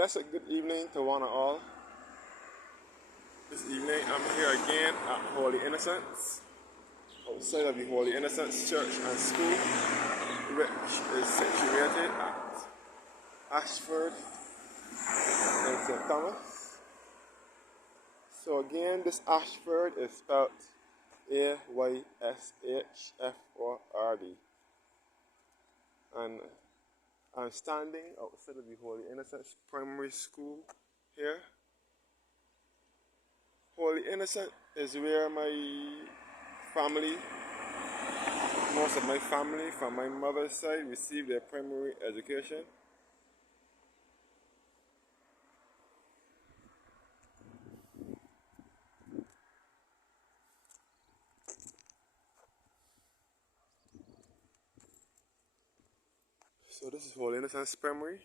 Blessed good evening to one and all. This evening I'm here again at Holy Innocents, outside of the Holy Innocents Church and School, which is situated at Ayshford in St. Thomas. So again, this Ayshford is spelled Ayshford. And I'm standing outside of the Holy Innocents Primary School here. Holy Innocent is where my family, most of my family from my mother's side, received their primary education. So this is Holy Innocents Primary,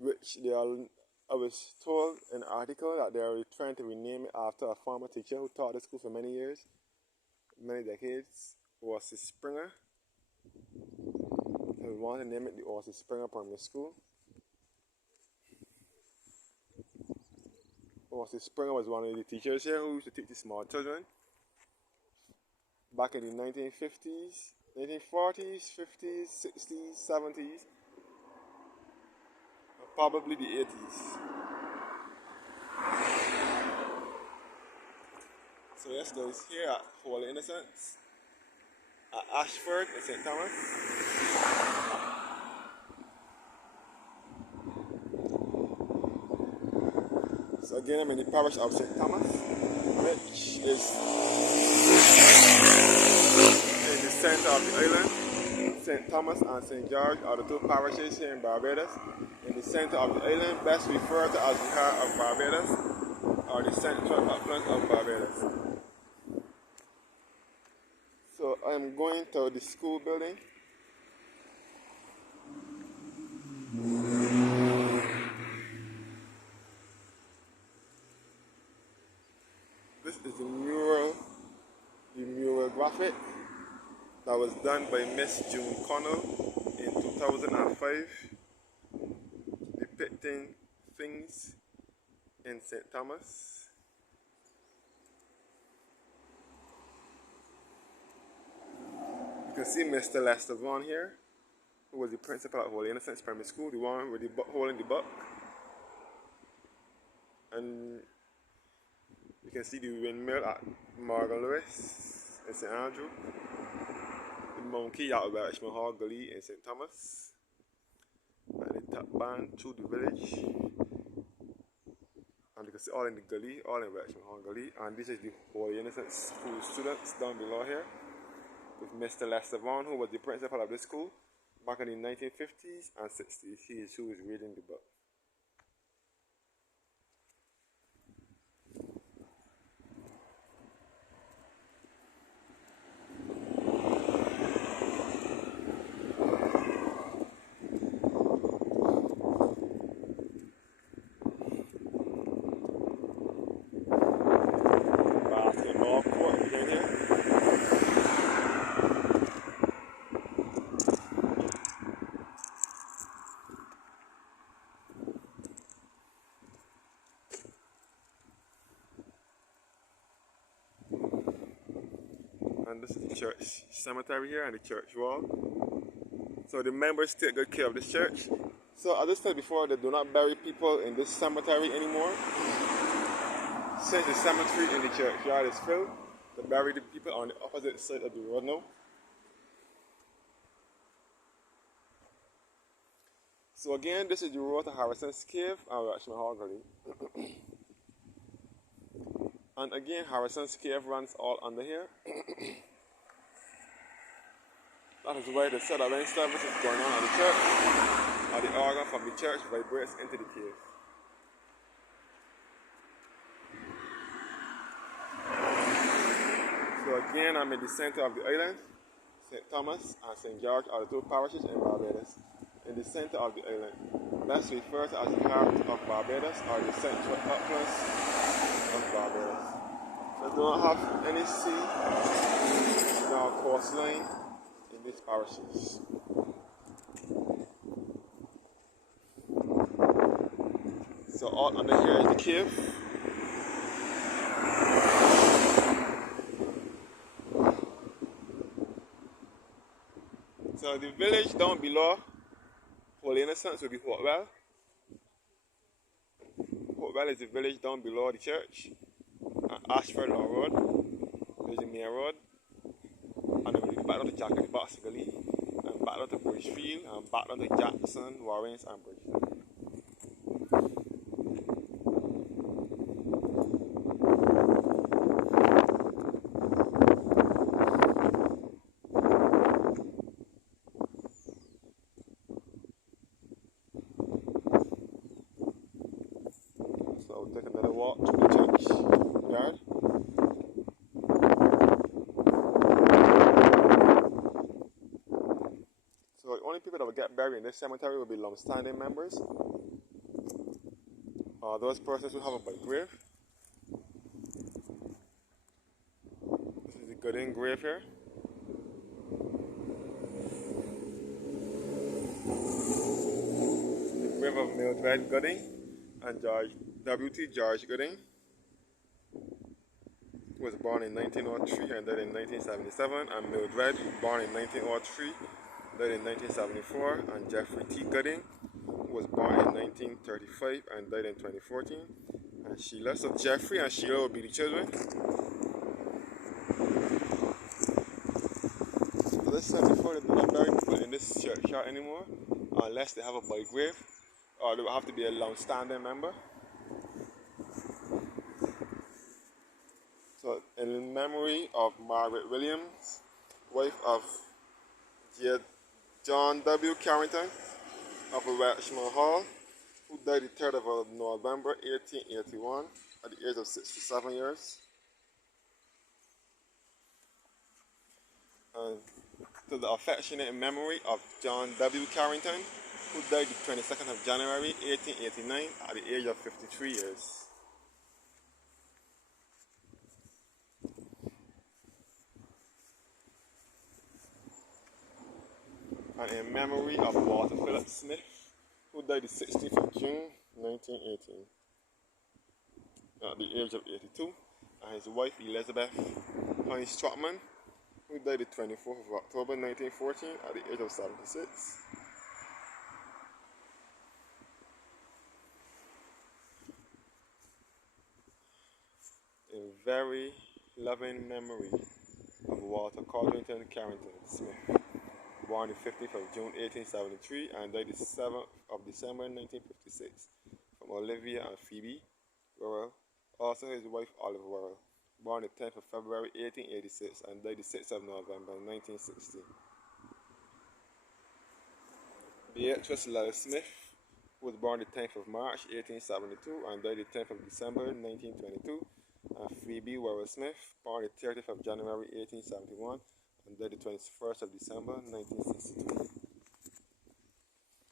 which I was told in an article that they are trying to rename it after a former teacher who taught the school for many years, many decades, was Springer. We want to name it the Orsi Springer Primary School. Orsi Springer was one of the teachers here who used to teach the small children back in the 1950s, 1940s, 50s, 60s, 70s, and probably the 80s. So yes guys, here at Holy Innocents at Ayshford in St. Thomas. So again, I'm in the parish of St. Thomas, which is in the center of the island. St. Thomas and St. George are the two parishes here in Barbados. In the center of the island, best referred to as the heart of Barbados, or the central uplands of Barbados. So I'm going to the school building. This is the mural graphic that was done by Miss June Connell in 2005, depicting things in St. Thomas. You can see Mr. Lester Vaughan here, who was the principal at Holy Innocents Primary School, the one with the hole in the buck. And you can see the windmill at Morgan Lewis in St. Andrew, the monkey at Welshman Hall Gully in St. Thomas, and the tap band through the village. And you can see all in the gully, all in Welshman Hall Gully. And this is the Holy Innocents School students down below here, with Mr. Lester Vaughan, who was the principal of this school back in the 1950s and 60s. He is who is reading the book. Basketball court again here. And this is the church cemetery here and the church wall. So the members take good care of this church. So as I said before, they do not bury people in this cemetery anymore. Since the cemetery in the churchyard is filled, they bury the people on the opposite side of the road now. So again, this is the road to Harrison's Cave and Welshman Hall Gully. And again, Harrison's Cave runs all under here. That is why the set of rain service is going on at the church, and the organ from the church vibrates into the cave. So again, I'm in the center of the island. St. Thomas and St. George are the two parishes in Barbados. In the center of the island, best referred to as the heart of Barbados, or the central uplands of Barbados. They do not have any sea nor coastline in these parishes. So all under here is the cave. So the village down below Holy Innocents will be Hopewell. Hopewell is the village down below the church. And Ayshford Road is the main road. And then we'll be back down to Jack and the Box Gully. And back down to Bridgefield. And back down to Jackson, Warrens and Bridgefield. So we'll take another walk to the church yard. So the only people that will get buried in this cemetery will be long-standing members. Those persons who have a big grave. This is the Gooding grave here. The grave of Mildred Gooding and George W.T. George Gooding, who was born in 1903 and died in 1977, and Mildred, born in 1903, died in 1974, and Jeffrey T. Gooding, who was born in 1935 and died in 2014, and Sheila. So Jeffrey and Sheila will be the children. So this said before, they do not bury people in this churchyard anymore unless they have a body grave, or they will have to be a long-standing member. So in memory of Margaret Williams, wife of John W. Carrington of Welshman Hall, who died the 3rd of November 1881 at the age of 67 years. And to the affectionate memory of John W. Carrington, who died the 22nd of January 1889 at the age of 53 years. And in memory of Walter Philip Smith, who died the 16th of June 1918 at the age of 82, and his wife Elizabeth Honey Stratman, who died the 24th of October 1914 at the age of 76. In very loving memory of Walter Codrington Carrington Smith, born the 15th of June 1873 and died the 7th of December 1956, from Olivia and Phoebe Worrell. Also his wife Olive Worrell, born the 10th of February 1886 and died the 6th of November 1960. Beatrice Lyle Smith, who was born the 10th of March 1872 and died the 10th of December 1922. And Phoebe Worrell Smith, born the 30th of January 1871 and died the 21st of December 1962.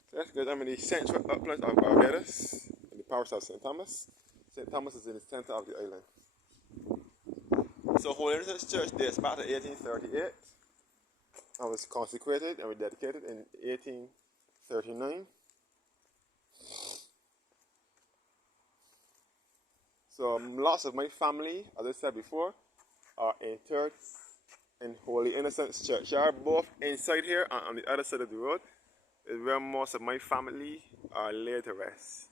So that's good. I'm in the central uplands of Barbados, in the parish of St. Thomas. St. Thomas is in the center of the island. So Holy Innocents Church dates back to 1838 and was consecrated and rededicated in 1839. So lots of my family, as I said before, are interred in Holy Innocents Churchyard, both inside here and on the other side of the road is where most of my family are laid to rest.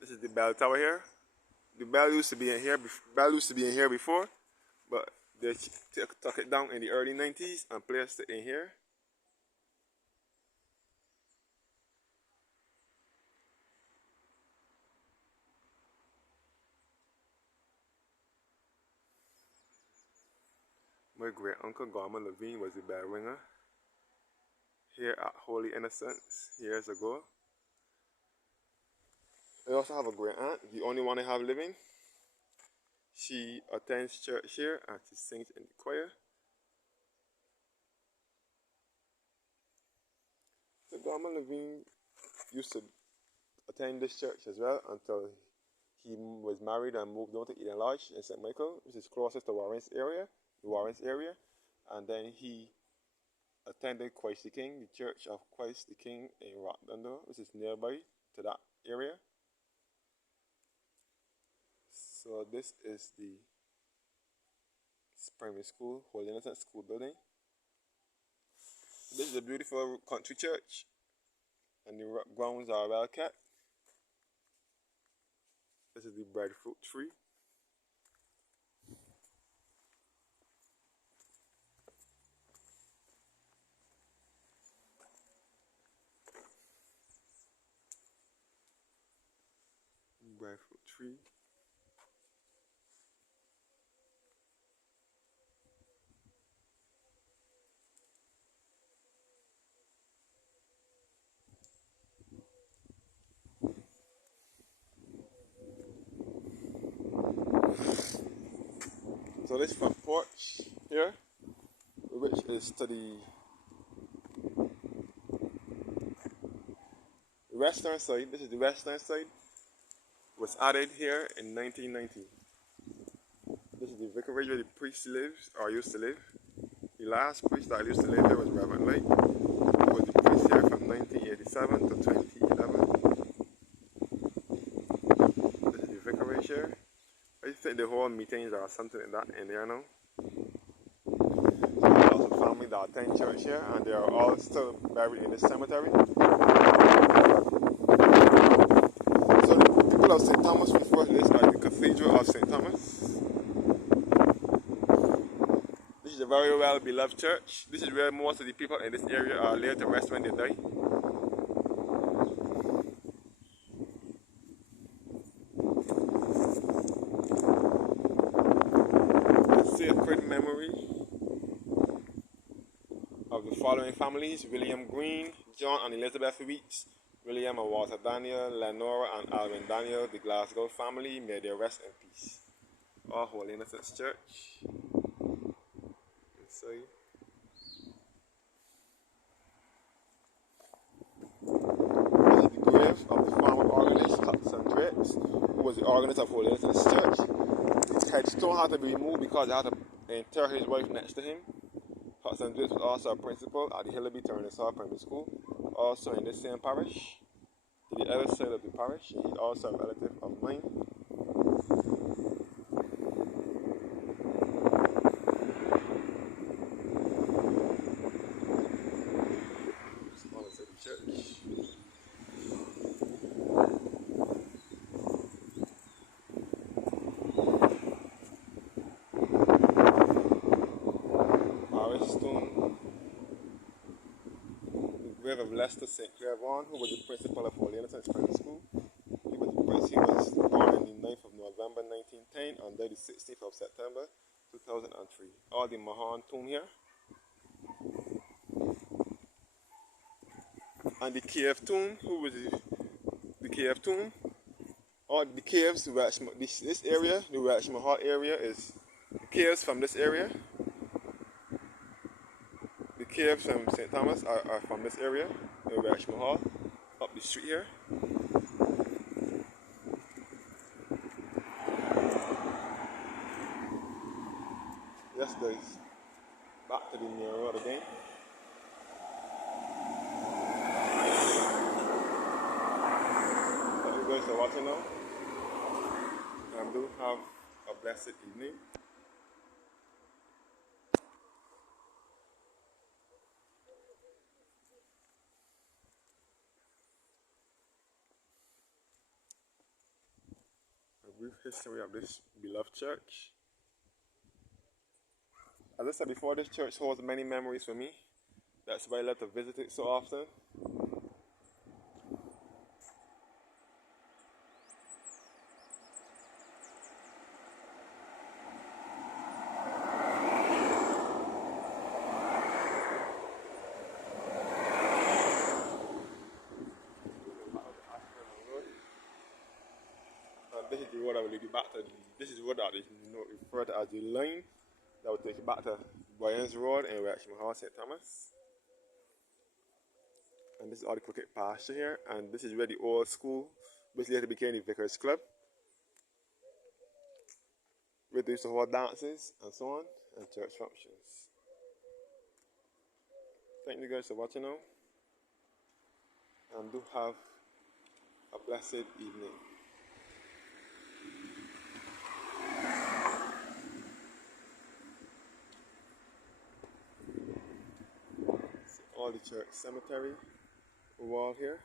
This is the bell tower here. The bell used to be in here. Before, but they took it down in the early 90s and placed it in here. My great uncle Gorman Levine was the bell ringer here at Holy Innocents years ago. I also have a great aunt, the only one I have living. She attends church here and she sings in the choir. So Gorman Levine used to attend this church as well until he was married and moved on to Eden Lodge in St. Michael, which is closest to the Warrens area. And then he attended Christ the King, the Church of Christ the King in Rockdundle, which is nearby to that area. So this is the primary school, Holy Innocents School building. This is a beautiful country church, and the grounds are well kept. This is the breadfruit tree. Breadfruit tree. So this front porch here, which is to the western side, this is the western side, was added here in 1990. This is the vicarage where the priest lives, or used to live. The last priest that used to live here was Reverend Light, who was the priest here from 1987 to 2011. This is the vicarage here. I think the whole meetings or something like that in there now. There's lots of family that attend church here, and they are all still buried in this cemetery. So the people of St. Thomas refer to this as the Cathedral of St. Thomas. This is a very well beloved church. This is where most of the people in this area are laid to rest when they die. The sacred memory of the following families: William Green, John and Elizabeth Weeks, William and Walter Daniel, Lenora and Alvin Daniel, the Glasgow family, may they rest in peace. All Holy Innocents Church. Inside. This is the grave of the former organist, Hudson Drapes, who was the organist of Holy Innocents Church. His headstone had to be removed because they had to inter his wife next to him. Hudson Drapes was also a principal at the Hillaby Turner's Hall Primary School, also in this same parish. To the other side of the parish, he's also a relative of mine. Church. Stone, the grave of Lester St. Clair Vaughan, who was the principal of Holy Innocents Primary School. He was born on the 9th of November 1910 and died the 16th of September 2003. All the Mahan tomb here. And the KF tomb, who was the KF tomb? All the caves, this area, the Welsh Mahal area is the caves from this area. The caves from St. Thomas are from this area, in Welsh Mahal, up the street here. Yes guys, back to the main road again. Thank you guys for watching now. And do have a blessed evening. A brief history of this beloved church. As I said before, this church holds many memories for me. That's why I love to visit it so often. And this is the road that will lead you back to this is the road that is referred to as the line that will take you back to Boyens Road in Welsh Mahal, St. Thomas. And this is all the cricket pasture here, and this is where the old school, which later became the Vicarage Club, where they used to hold dances and so on, and church functions. Thank you guys for watching now, and do have a blessed evening. all the church cemetery wall here.